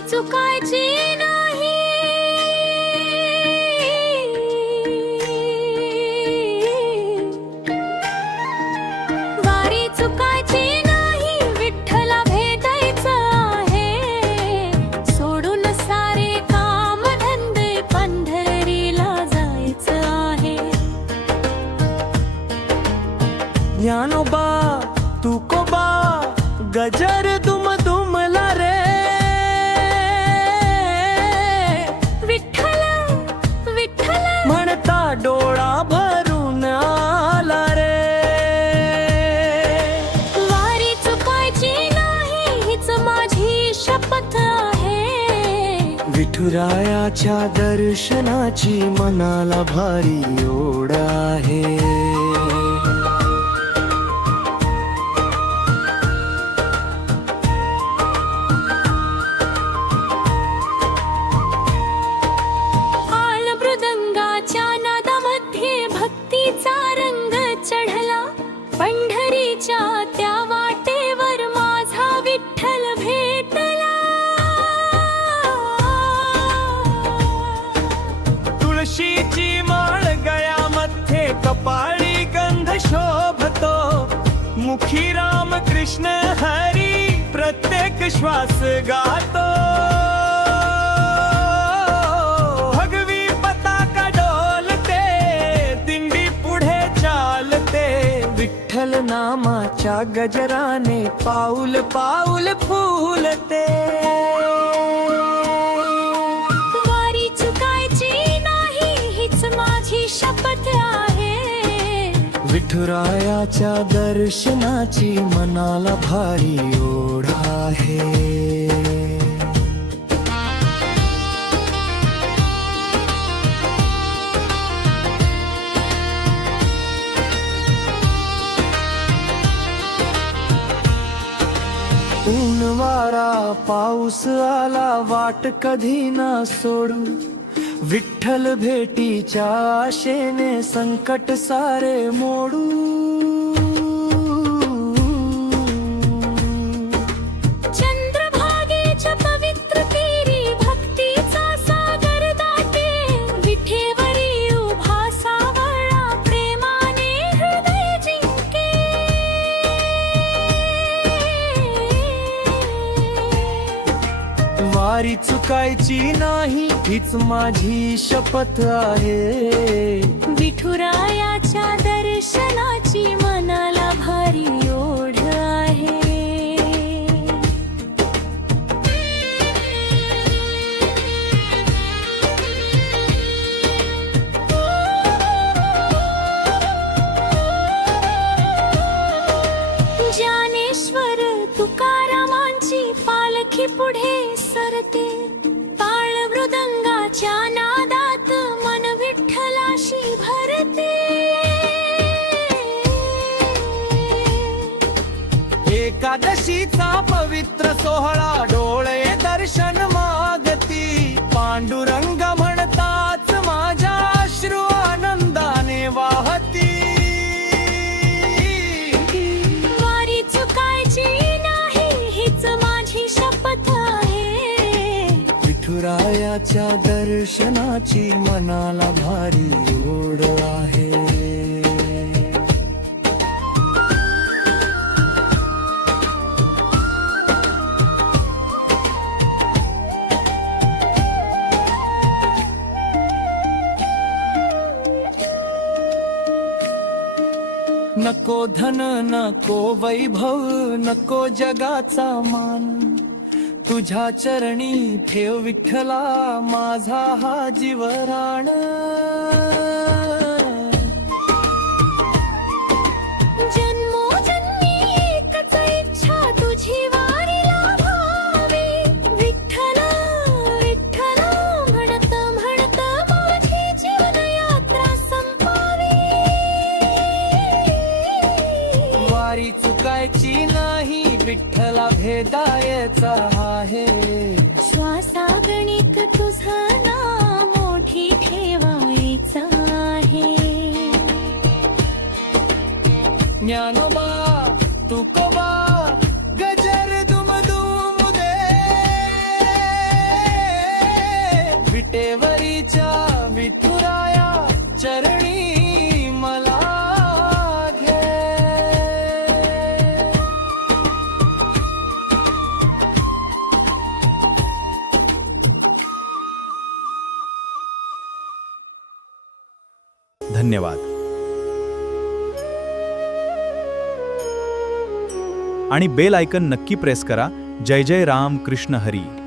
चुकायची नाही, वारी चुकायची नाही, विठ्ठला भेटायचं आहे, सोडून सारे काम धंदे पंढरीला जायचं आहे. ज्ञानोबा तुकोबा गजर दुम दुमला रे, म्हणता डोळा भरून आला रे. वारी चुकायची नाही हीच माझी शपथ आहे, विठुरायाच्या दर्शनाची मनाला भारी ओढ आहे. पंढरीच्या त्या वाटेवर माझा विठ्ठल भेटला. तुळशीची माळ गळ्यामध्ये कपाळी गंध शोभतो, मुखी राम कृष्ण हरी प्रत्येक श्वास गातो. भगवी पताका डोलते, दिंडी पुढे चालते, विठ्ठल नामाच्या गजराने पाऊल पाऊल फुलते. वारी चुकायची नाही हीच माझी शपथ आहे, विठुरायाच्या दर्शनाची मनाला भारी ओढ आहे. ऊन वारा पाऊस आला वाट कधी ना सोडू, विठ्ठल भेटीच्या आशेने संकट सारे मोडू. चंद्रभागेच्या पवित्र तीरी भक्तीचा सागर दाटे, विठेवरी उभा सावळा प्रेमाने हृदय जिंके. वारी चुकायची नाही हीच माझी शपथ आहे, विठुरायाच्या दर्शनाची मनाला भारी ओढ आहे. ज्ञानेश्वर तुकारामांची पालखी पुढे सरते, टाळ मृदंगाच्या नादात मन विठ्ठलाशी भरते. एकादशीचा पवित्र सोहळा डोळे दर्शन मागती, पांडुरंग म्हणताच माझ्या अश्रू आनंदाने वाहती. वारी चुकायची नाही हीच माझी शपथ आहे, विठुरायाच्या दर्शनाची मनाला भारी ओढ आहे. नको धन नको वैभव नको जगाचा मान, तुझ्या चरणी ठेव विठ्ठला माझा हा जीवराण. जन्मोजन्मी एकच इच्छा तुझी वारीला भावी, विठ्ठल विठ्ठल म्हणत म्हणत माझी जीवन यात्रा संपावी. वारी चुकायची नाही विठ्ठला भेदायचा आहे, श्वासागणिक तुझा नाम मोठी ठेवायचा आहे. ज्ञानोबा तुकोबा गजर दुम दुम दे, धन्यवाद. आणि बेल आयकन नक्की प्रेस करा. जय जय राम कृष्ण हरी.